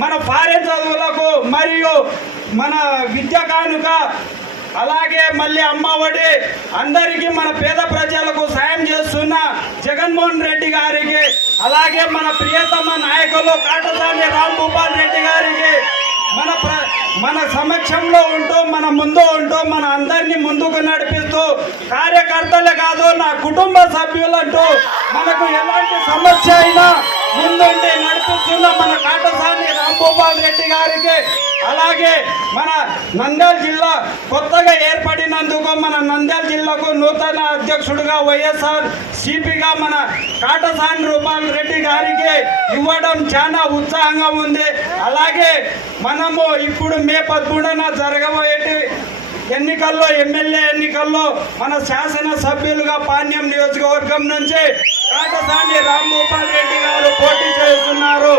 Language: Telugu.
మన ఫారెన్ చదువులకు మరియు మన విద్యా కానుక అలాగే మళ్ళీ అమ్మఒడి అందరికీ మన పేద ప్రజలకు సాయం చేస్తున్న జగన్మోహన్ రెడ్డి గారికి అలాగే మన ప్రియతమ నాయకులు కాటసాని రాంభూపాల్ రెడ్డి గారికి మన సమక్షంలో ఉంటూ మన ముందు ఉంటూ మన అందరినీ ముందుకు నడిపిస్తూ కార్యకర్తలే కాదు నా కుటుంబ సభ్యులంటూ మనకు ఎలాంటి సమస్య అయినా ముందుండి నడిపిస్తున్న మన కాటసాని రాంభూపాల్ రెడ్డి గారికి అలాగే మన నంద్యాల జిల్లా కొత్తగా ఏర్పడినందుకు మన నంద్యాల జిల్లాకు నూతన అధ్యక్షుడిగా వైఎస్ఆర్ సిపిగా మన కాటసాని రూపాల్ రెడ్డి గారికి ఇవ్వడం చాలా ఉత్సాహంగా ఉంది. అలాగే మనము ఇప్పుడు మే 13న జరగబోయే ఎన్నికల్లో ఎమ్మెల్యే ఎన్నికల్లో మన శాసన సభ్యులుగా పాణ్యం నియోజకవర్గం నుంచి కాటసాని రాంభూపాల్ రెడ్డి గారు పోటీ చేస్తున్నారు.